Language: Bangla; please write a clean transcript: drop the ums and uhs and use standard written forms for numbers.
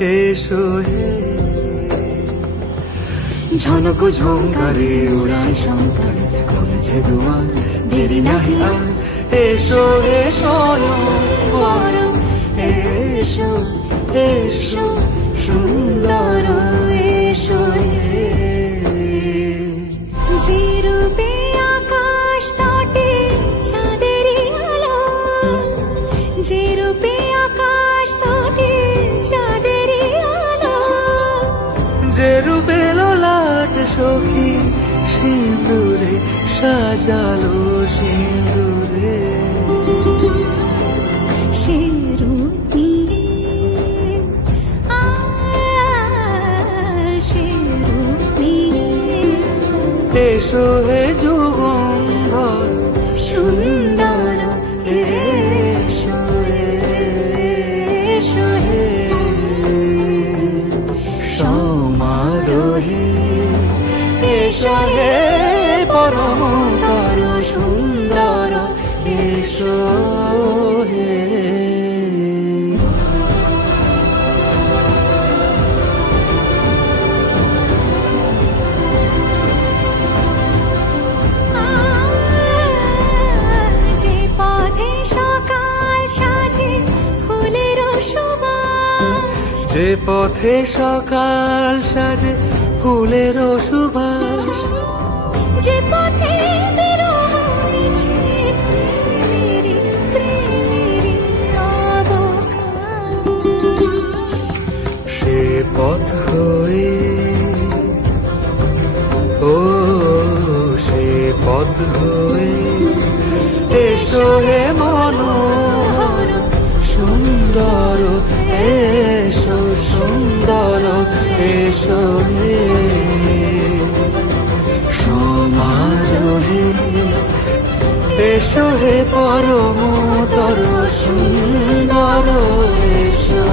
এসো হে। ঝনক ঝঙ্কারে উড়ায় শঙ্কারে খুলেছে দুয়ার, দেরি নাহি আর। এসো এসো পরম, এসো এসো সুন্দর এসো হে। যে রূপে আকাশ তটে চাঁদেরই আলো, যে রূপে আকাশ তটে চাঁদেরই আলো, যে রূপে ললাট সখী সিঁদুরে সাজালো সিঁদুরে। সে রূপ নিয়ে, সে রূপ নিয়ে এসো হে যুগন্ধর সুন্দর এসো এসো হে। সমারোহে এসো হে পরমতর সুন্দর এসো হে। যে পথে সকাল সাজে ফুলের সুবাস, যে পথে সকাল সাজে ফুলের সুবাস, যে পথে বিরহ মিছে প্রেমেরই প্রেমেরই অবকাশ, সে পথ হয়ে ও সে পথ হয়ে এসো হে মনোহর সুন্দর এসো সুন্দর এসো হে। সমারোহে এসো হে পরমতর সুন্দর এসো।